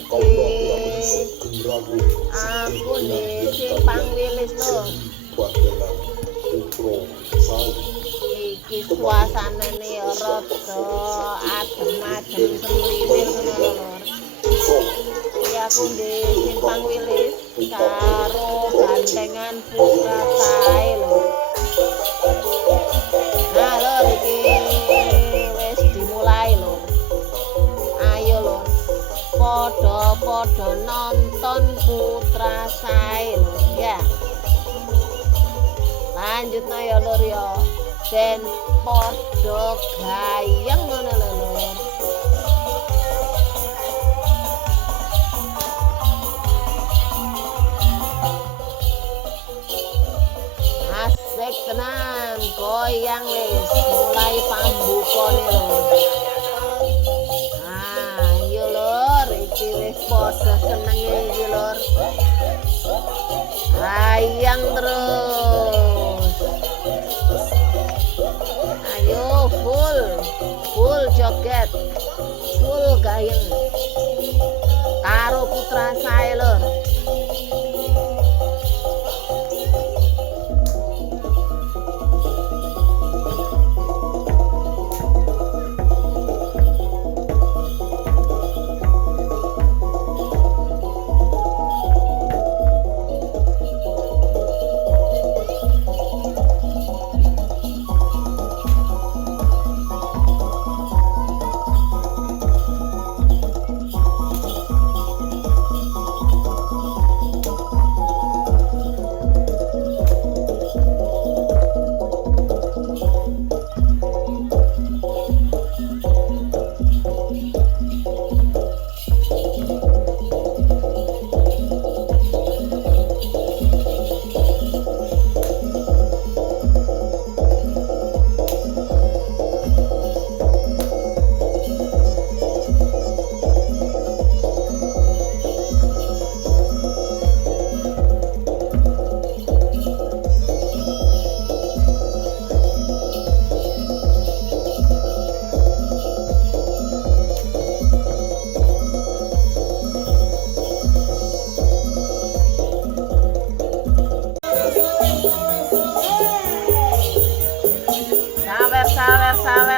iki aku nih simpang wilis lho. Iki suasanane ya rada adem-adem semliwir ngono lho, Lur. Iki aku di simpang wilis karo gandengan putra sae lho. Nah, Lur, iki wis dimulai lho. Ayo Lur, podo-podo nonton putra sae lho ya. Lanjut no ya Lur ya. Ben podo gayeng ngono lho Lur. Asik tenan, goyang wis mulai pambukane Lur. Ayo Lur, iki wis podo senenge iki Lur. Gayang terus. Ayo full joget, full gayeng karo putra sae Lur.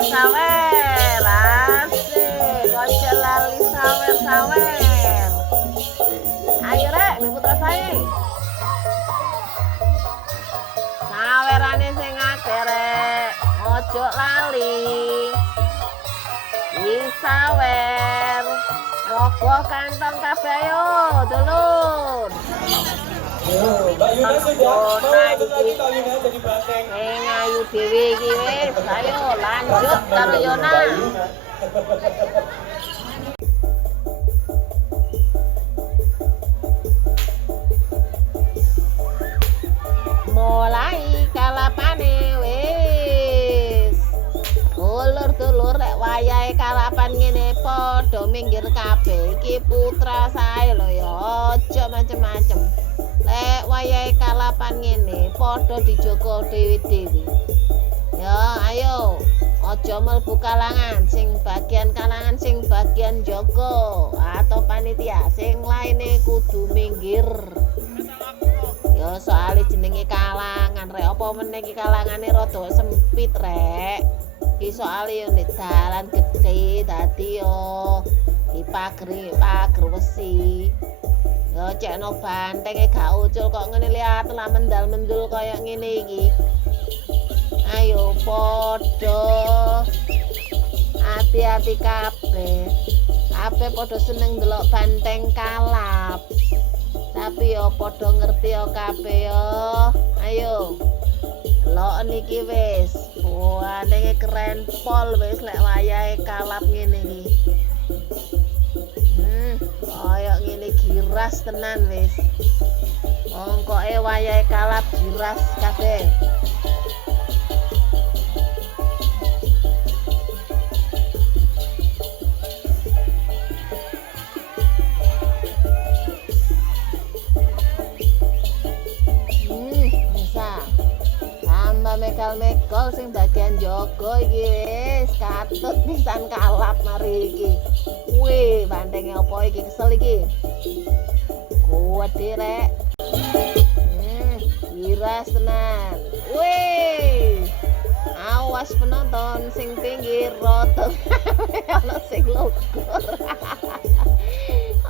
Sawer, asik, ojo lali sawer. Ayo rek, nih putra sae. Sawerane sing akeh rek, ojo lali. Wis sawer, rogo kantong kabeh ayo, dulur. Mbak Yuna sudah tadi Mbak Yuna jadi banteng. Ayu dewe iki wis, ayo lanjut karo Yona. Mulai kalapane wis. Dulur rek wayahe kalapan ngene padha minggir kabeh. Iki putra sae lho ya, aja macem-macem. Lek wayahe kalapan ngene padha dijogo dewi-dewi. Ya ayo aja mlebu kalangan sing bagian jogo atau panitia sing lainnya kudu minggir. Ya soalnya jenenge kalangan rek, apa meneh iki kalangane rada sempit rek. Iki soalnya nek dalan gedhe dadi yo pager wesi. Ya cekno bantenge gak ucul kok ngene lihat lah mendal-mendul kaya ngene iki. Ayo podo hati-hati kabeh. Kabeh podo seneng ndelok banteng kalap. Tapi yo podo ngerti yo kabeh yo. Ayo. Delok niki wis. Bantenge keren pol wis lek wayahe kalap ngene iki. Kaya ngene giras tenan wis. Mongkoe wayahe kalap giras kabeh. Mekal-mekal sing bagian jogo iki wis katut pisan kalap mari iki. Wih, bantengnya apa iki kesel iki? Kuat rek. Giras tenan. Wih. Awas penonton sing pinggir roto. Ana sing lugur.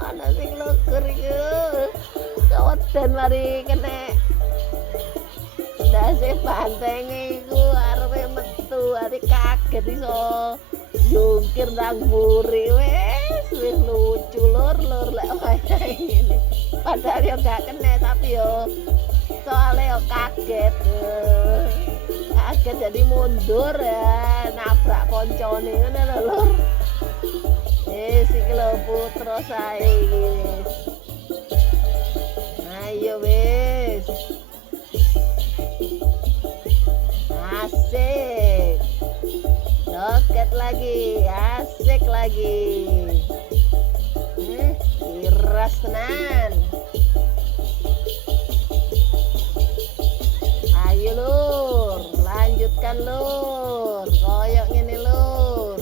Ana sing lugur iku. Kawedan mari kena ndase bantenge iku arepe metu, ari kaget iso jungkir nang mburi. Wis lucu lur lek wayahe ngene. Padahal yo gak kena tapi yo soalnya yo kaget. Kaget jadi mundur ya, nabrak koncone ngene lho lur. Iki lho putra sae iki wis. Ayo wis. Asik. Joget lagi, asik lagi. Giras tenan. Ayo lur, lanjutkan lur. Koyok ngene lur.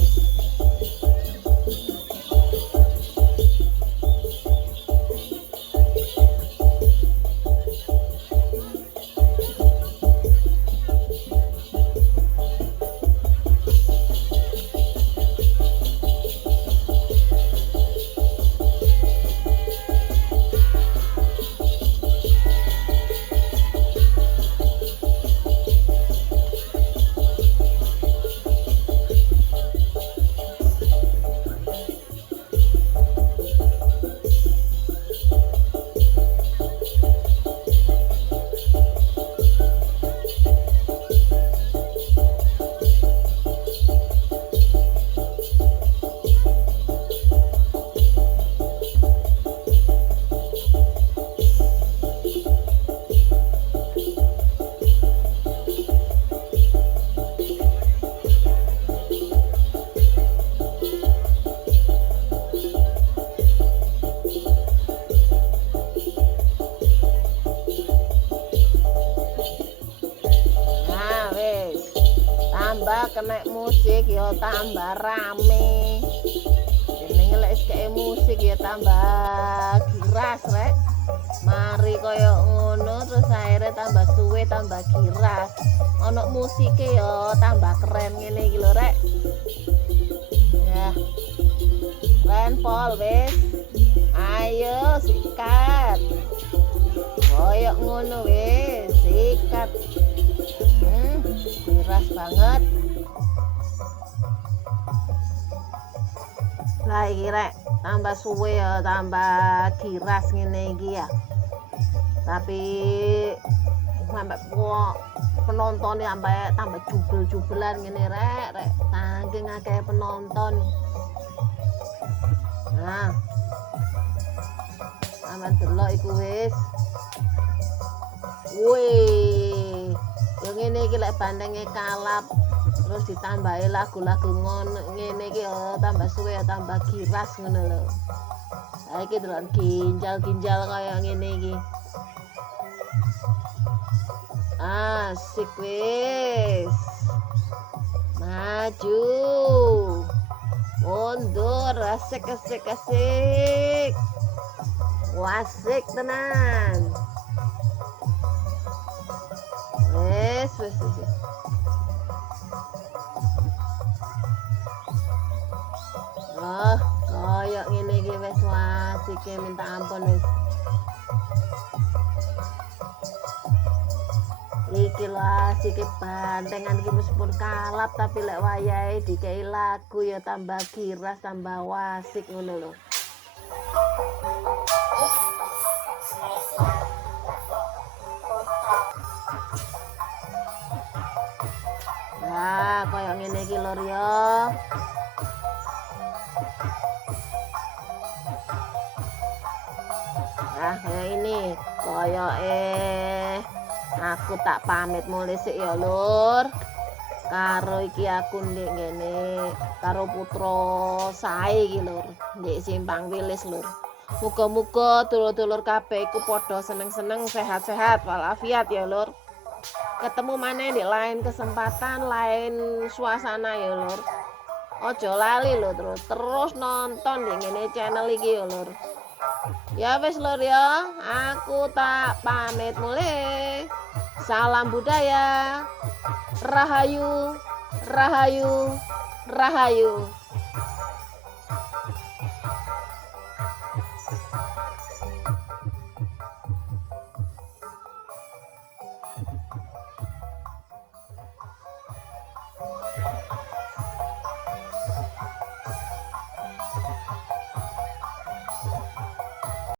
Kena musik ya tambah rame. Jenenge lek kaya musik ya tambah giras rek. Mari kaya ngono terus akhirnya tambah suwe tambah giras. Ono musike ya tambah keren ngene iki lho rek. Ya. Keren pol wis. Ayo sikat. Kaya ngono wis, sikat. Giras banget. Lah iki rek tambah suwe ya tambah giras ngene iki ya. Tapi sampai penonton sampai tambah jubel-jubelan ngene rek saking akeh penonton. Nah. Aman delok iku wis. Wih. Yang ngene iki lek bandenge kalap terus ditambahi lagu-lagu ngono ngene iki ya tambah suwe ya tambah giras ngono lho. Ha iki delok ginjal-ginjal kaya ngene iki. Asik wis. Maju. Mundur, asik. Wasik tenan. Wis. Oh, koyok ngene iki wis wasike minta ampun wis. Iki lho asike bantengan iki meskipun kalap tapi lek wayahe dikei lagu ya tambah giras tambah wasik ngono lho. Nah, koyok ngene iki lho ya. Nah, kayak ini koyoke aku tak pamit mulai sik ya lur. Karo iki aku ndek ngene karo putra sae iki lur, ndek Simpang Wilis lur. Muga-muga dulur-dulur kabeh iku padha seneng-seneng, sehat-sehat walafiat ya lur. Ketemu maneh di lain kesempatan, lain suasana ya lur. Ojo lali lho terus nonton di ngene channel iki ya lur. Ya wis lur ya, aku tak pamit mulai. Salam budaya. Rahayu, rahayu, rahayu.